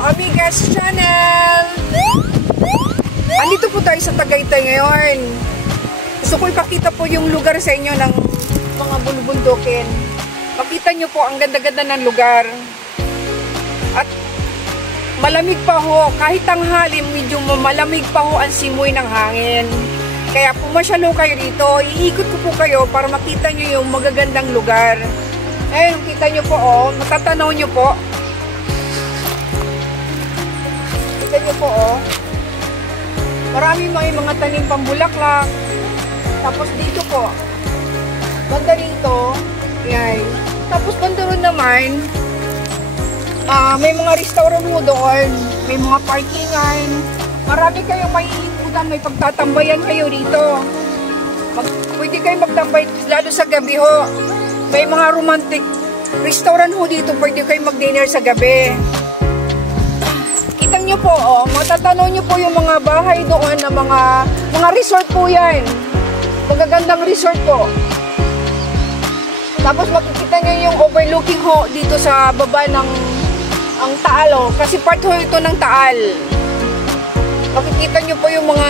Amigas Channel! Andito po tayo sa Tagaytay ngayon. Gusto ko ipakita po yung lugar sa inyo ng mga bulubundukin. Makita nyo po ang ganda-ganda ng lugar. At malamig pa ho, kahit tanghali medyo malamig pa ho ang simoy ng hangin. Kaya pumasyalo kayo rito, iikot ko po kayo para makita nyo yung magagandang lugar. Ayun, kita nyo po oh, matatanaw nyo po. Kita nyo po oh. Marami mga tanim pambulaklak. Tapos dito po, banda rito, yan. Tapos banda ron naman, may mga restaurant mo doon, may mga parkingan. Marami kayong maiikutan, may pagtatambayan kayo rito. Pwede kayo magtambay, lalo sa gabi ho. May mga romantic restaurant ho dito, pwede kayo mag-dinner sa gabi. Kita nyo po, oh, matatanaw nyo po yung mga bahay doon na mga resort po yan. Magagandang resort po. Tapos makikita nyo yung overlooking ho dito sa baba ng ang Taal oh, kasi part ho ito ng Taal. Makikita nyo po yung mga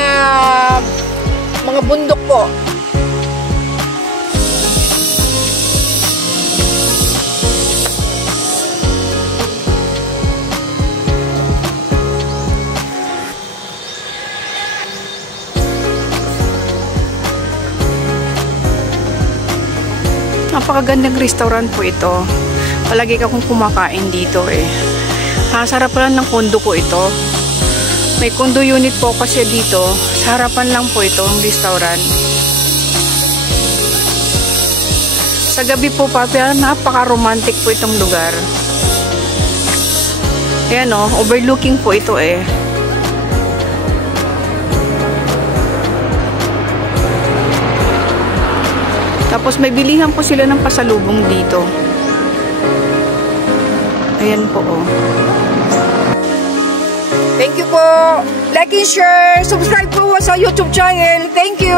bundok po. Napakagandang restaurant po ito. Palagi akong kumakain dito eh. Sarap lang ng kondo ko ito. May condo unit po kasi dito. Sa harapan lang po ito ang restaurant. Sa gabi po pa, napaka-romantic po itong lugar. Ayan o, overlooking po ito eh. Tapos may bilihan po sila ng pasalubong dito. Ayan po oh. Thank you po. Like and share. Subscribe po sa YouTube channel. Thank you.